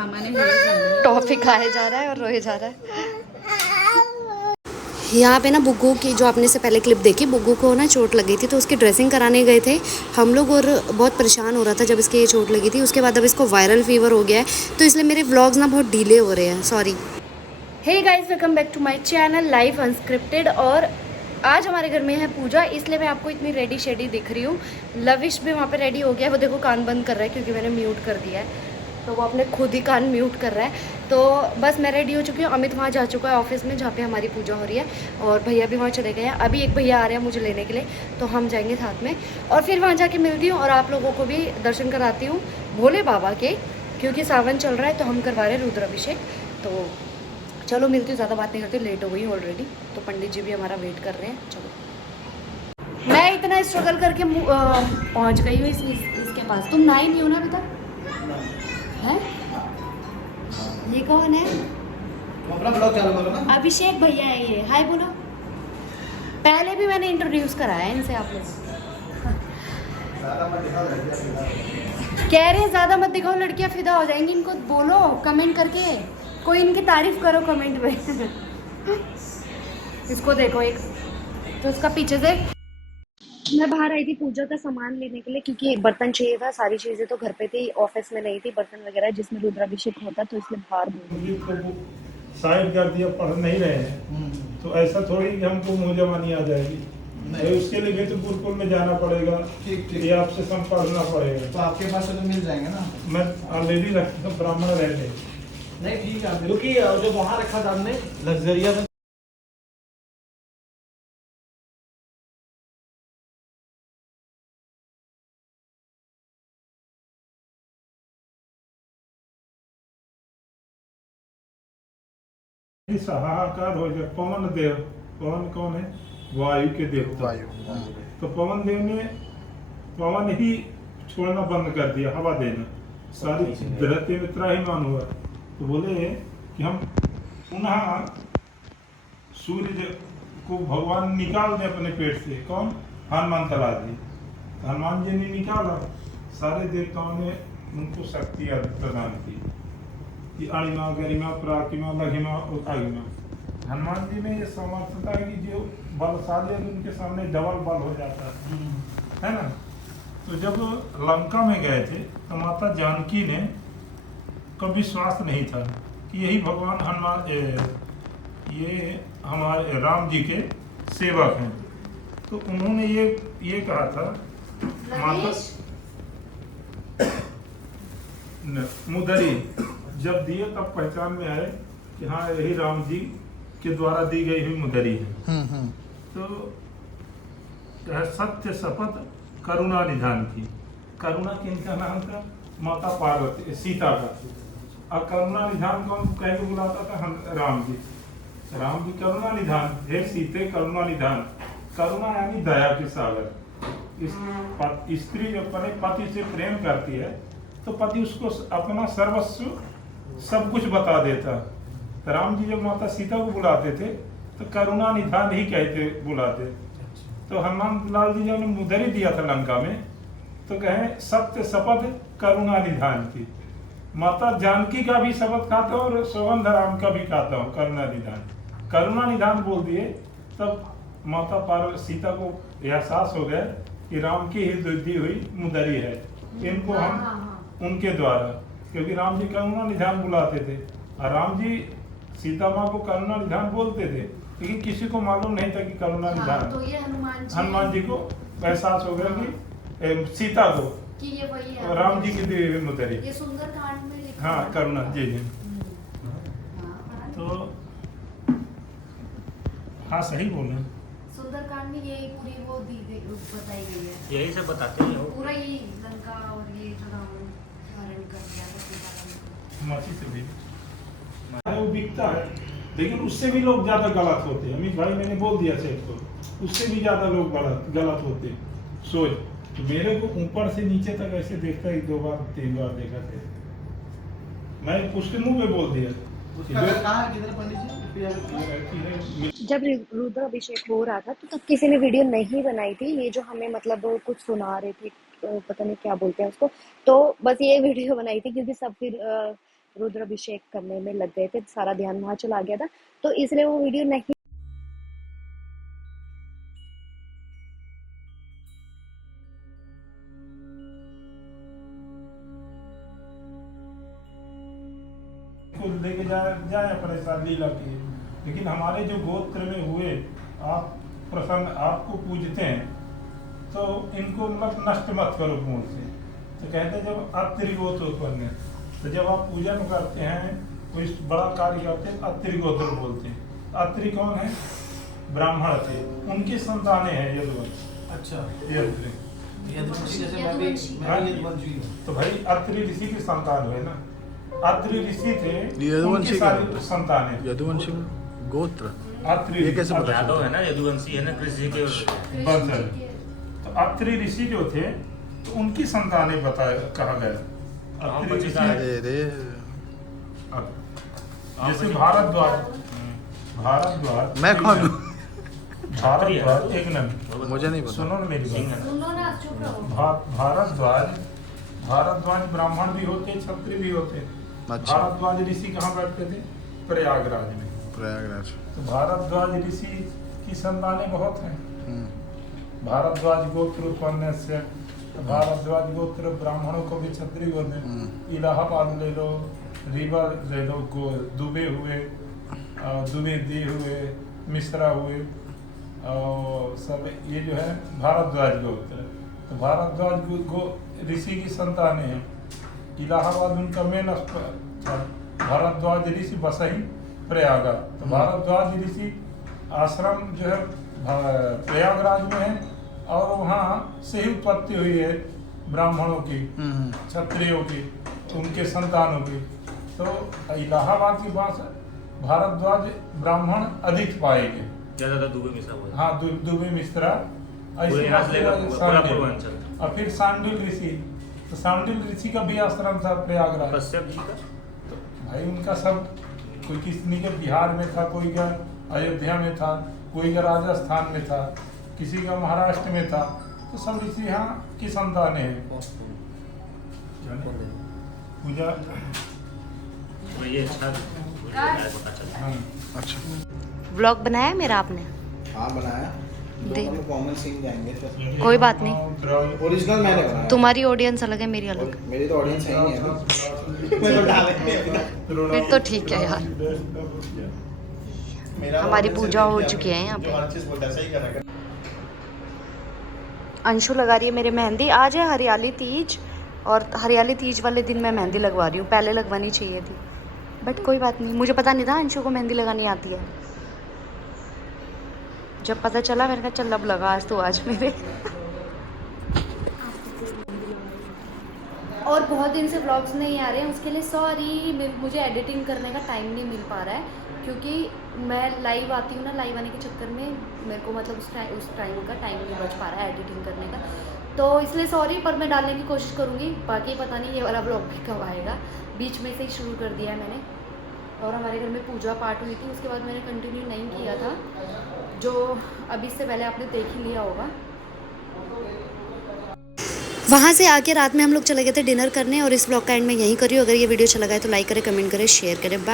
हाँ मैंने टॉफी खाया जा रहा है और रोया जा रहा है। यहाँ पे ना बुग्गू की जो आपने से पहले क्लिप देखी, बुग्गू को ना चोट लगी थी तो उसकी ड्रेसिंग कराने गए थे हम लोग, और बहुत परेशान हो रहा था जब इसके ये चोट लगी थी। उसके बाद अब इसको वायरल फीवर हो गया है, तो इसलिए मेरे व्लॉग्स ना बहुत डिले हो रहे हैं, sorry. Hey guys, welcome back to my channel life unscripted. और आज हमारे घर में है पूजा, इसलिए मैं आपको इतनी रेडी शेडी दिख रही हूँ। लविश भी वहाँ पे रेडी हो गया है, वो देखो कान बंद कर रहा है क्योंकि मैंने म्यूट कर दिया है, तो वो अपने खुद ही कान म्यूट कर रहा है। तो बस मैं रेडी हो चुकी हूँ। अमित वहाँ जा चुका है ऑफिस में जहाँ पे हमारी पूजा हो रही है, और भैया भी वहाँ चले गए हैं। अभी एक भैया आ रहे हैं मुझे लेने के लिए, तो हम जाएंगे साथ में, और फिर वहाँ जाके मिलती हूँ और आप लोगों को भी दर्शन कराती हूँ भोले बाबा के, क्योंकि सावन चल रहा है तो हम करवा रहे हैं रुद्राभिषेक। तो चलो मिलती हूँ, ज़्यादा बात नहीं करती, लेट हो गई ऑलरेडी, तो पंडित जी भी हमारा वेट कर रहे हैं। चलो, मैं इतना स्ट्रगल करके पहुँच गई हूँ इसके पास। तुम नहाई नहीं हो ना अभी तक? है ये कौन है? अपना ब्लॉग चालू करो ना। अभिषेक भैया है ये, हाय बोलो। पहले भी मैंने इंट्रोड्यूस कराया है इनसे आप लोग। कह रहे हैं ज़्यादा मत दिखाओ, लड़कियां फिदा हो जाएंगी। इनको बोलो कमेंट करके, कोई इनकी तारीफ करो कमेंट में। इसको देखो एक, तो उसका पीछे से। मैं बाहर आई थी पूजा का सामान लेने के लिए, क्योंकि बर्तन चाहिए था, सारी चीजें तो घर पे थी, ऑफिस में नहीं थी बर्तन वगैरह जिसमें रुद्राभिषेक होता, तो इसलिए बाहर को साइड कर दिया, पढ़ नहीं रहे हैं, तो ऐसा थोड़ी कि हमको मुँह जमानी आ जाएगी। नहीं, उसके लिए भी तो गुरुकुल में जाना पड़ेगा, ठीक ये आपसे संपर्कना पड़ेगा। तो आपके पास तो मिल जाएंगे ना। मैं ऑलरेडी रखता हूँ, ब्राह्मण रहते। नहीं ठीक है, क्योंकि जो वहाँ रखा था हमने लग्जरिया में। हाहाकार हो जाए। पवन देव, पवन कौन है? वायु के देवता। वायु। तो पवन देव ने पवन ही छोड़ना बंद कर दिया, हवा देना, सारी धरती में त्राहिमाम हुआ। तो बोले कि हम पुनः सूर्य को भगवान निकाल दे अपने पेट से। कौन? हनुमान तला जी। हनुमान जी ने निकाला, सारे देवताओं ने उनको शक्ति प्रदान की कि अणिमा गरिमा प्राकिमा लघिमा और अगिमा। हनुमान जी में ये समर्थता है कि जो बलशाली है उनके सामने डबल बल हो जाता है ना। तो जब लंका में गए थे तो माता जानकी ने का विश्वास नहीं था कि यही भगवान हनुमान ये हमारे राम जी के सेवक हैं। तो उन्होंने ये कहा था, माता मुदरी जब दिए तब पहचान में आए कि हाँ यही राम जी के द्वारा दी गई हुई मुदरी है। तो सत्य शपथ करुणा निधान की। करुणा किनका नाम था? माता पार्वती, सीता का। और करुणा निधान कौन कह के बुलाता था? राम जी। राम जी करुणा निधान, हे सीते करुणा निधान। करुणा यानी दया के सागर। स्त्री जब अपने पति से प्रेम करती है तो पति उसको अपना सर्वस्व सब कुछ बता देता। तो राम जी जब माता सीता को बुलाते थे तो करुणा निधान ही कहते बुलाते। तो हनुमान लाल जी जब ने मुदरी दिया था लंका में, तो कहे सत्य शपथ करुणा निधान की। माता जानकी का भी शपथ खाता हूँ और सौगंध राम का भी खाता हूँ, करुणा निधान। करुणा निधान बोल दिए तब माता पार्वती सीता को एहसास हो गया कि राम की ही दी हुई मुदरी है, इनको हम उनके द्वारा, क्योंकि राम जी करुणा निधान बुलाते थे और राम जी सीता माँ को करुणा निधान बोलते थे, लेकिन किसी को मालूम नहीं था कि करुणा निधान। तो ये हनुमान जी को एहसास हो गया कि सीता को कि ये वही है, राम जी की दी हुई मुदरी। ये सुंदरकांड में लिखा हाँ है। करुणा जी जी। हाँ। तो हाँ सही बोले, सुंदरकांड में ये पूरी वो दी गई, बताई गई है। यही सब बताते हैं लोग। पूरा ये लंका और ये जो रावण हरण कर दिया था सीता का। माची से भी वो बिकता है, लेकिन उससे भी लोग ज्यादा गलत होते हैं। अमित भाई मैंने बोल दिया सेठ को, उससे भी ज्यादा लोग गलत होते हैं। सोच, तो मेरे को ऊपर से नीचे तक ऐसे देखता है, 2 बार 3 बार देखा थे, मैं उसके मुंह पे बोल दिया। जब रुद्राभिषेक हो रहा था तो तब किसी ने वीडियो नहीं बनाई थी, ये जो हमें मतलब कुछ सुना रहे थे, पता नहीं क्या बोलते हैं उसको, तो बस ये वीडियो बनाई थी क्योंकि सब फिर रुद्राभिषेक करने में लग गए थे, सारा ध्यान वहाँ चला गया था, तो इसलिए वो वीडियो नहीं। को लेके जाए अपने साथ लीला की, लेकिन हमारे जो गोत्र में हुए आप प्रसन्न आपको पूजते हैं तो इनको मतलब नष्ट मत करो पूर्ण से। तो कहते हैं जब अत्रिगोत्र उत्पन्न है, तो जब आप पूजन करते हैं कोई बड़ा कार्य करते हैं अत्रिगोत्र बोलते हैं। अत्रि कौन है? ब्राह्मण थे, उनकी संतानें हैं यदुवंश। अच्छा, यदु यदुवंशी जैसे मैं भी यदुवंशी हूँ। तो भाई अत्रि ऋषि की संतान हुए ना, अत्रि ऋषि थे, यदुवंशी उनकी सारी संतानें। यदुवंशी गोत्र अत्रि ये कैसे पता यादव चलता है ना, यदुवंशी है ना, कृषि के वंशज। तो अत्रि ऋषि जो थे तो उनकी संतानें कहा गया। अत्रि ऋषि अरे रे जैसे भारद्वाज, भारद्वाज मैं कौन हूँ? भारद्वाज एक मिनट मुझे नहीं पता। सुनो ना मेरी बात। सुनो ना, चुप रहो। भारद्वाज ब्राह्मण भी होते, क्षत्रिय भी होते। अच्छा। भारद्वाज ऋषि कहाँ बैठते थे? प्रयागराज में। प्रयागराज। तो भारद्वाज ऋषि की संतानें बहुत हैं। भारद्वाज गोत्र उत्पन्न से, भारद्वाज गोत्र ब्राह्मणों को भी क्षत्रिय बोलते हैं। इलाहाबाद ले लो, रीवा ले लो, दुबे हुए, द्विवेदी हुए, मिश्रा हुए, और सब ये जो है भारद्वाज गोत्र। तो भारद्वाज ऋषि की संतानें हैं। इलाहाबाद उनका मेन भारद्वाज ऋषि बसही प्रयागा। तो भारद्वाज ऋषि आश्रम जो है प्रयागराज में है, और वहाँ से ही उत्पत्ति हुई है ब्राह्मणों की, क्षत्रियों की, उनके संतानों की। तो इलाहाबाद के पास भारद्वाज ब्राह्मण अधिक पाएंगे, ज्यादातर दुबे मिश्रा हुआ। हाँ दुबे मिश्रा, पूरे राज लेगा, पूरा पूर्वांचल। और फिर सांडिल ऋषि, तो सांडिल ऋषि का भी आश्रम था प्रयागराज। कश्यप जी का तो भाई उनका सब, कोई किसी के बिहार में था, कोई का अयोध्या में था, कोई का राजस्थान में था, किसी का महाराष्ट्र में था। तो सब ऋषि यहाँ की संतानें हैं। पूजा तो ये अच्छा पता चला। हाँ। अच्छा। व्लॉग बनाया मेरा आपने? हाँ बनाया, देख। दोनों में कॉमन सीन जाएंगे तो कोई बात नहीं, ओरिजिनल मैंने बनाया। तुम्हारी ऑडियंस अलग है, मेरी अलग। मेरी तो ऑडियंस है ही है। मैं तो डालेंगे। फिर तो ठीक है यार। मेरा हमारी audience पूजा हो है, चुकी है यहाँ जो पे। हर चीज़ बोलता है, सही करा कर। अंशु लगा रही है मेरे मेहंदी। आज है हरियाली तीज, और हरियाली तीज वाले दिन मैं मेहंदी लगवा रही हूँ। पहले लगवानी चाहिए थी, बट कोई बात नहीं। मुझे पता नहीं था अंशु को मेहंदी लगानी आती है। जब पता चला मैंने कहा चल अब लगा आज तो आज मेरे। और बहुत दिन से व्लॉग्स नहीं आ रहे हैं, उसके लिए सॉरी। मुझे एडिटिंग करने का टाइम नहीं मिल पा रहा है, क्योंकि मैं लाइव आती हूँ ना, लाइव आने के चक्कर में मेरे को मतलब उस टाइम का टाइम नहीं बच पा रहा है एडिटिंग करने का, तो इसलिए सॉरी। पर मैं डालने की कोशिश करूँगी। बाकी पता नहीं ये वाला व्लॉग भी कब आएगा, बीच में से ही शुरू कर दिया है मैंने। और हमारे घर में पूजा पाठ हुई थी, उसके बाद मैंने कंटिन्यू नहीं किया था, जो अभी इससे पहले आपने देख ही लिया होगा। वहाँ से आके रात में हम लोग चले गए थे डिनर करने, और इस ब्लॉग का एंड में यहीं करी हूँ। अगर ये वीडियो अच्छा लगा है तो लाइक करें, कमेंट करें, शेयर करें। बाय।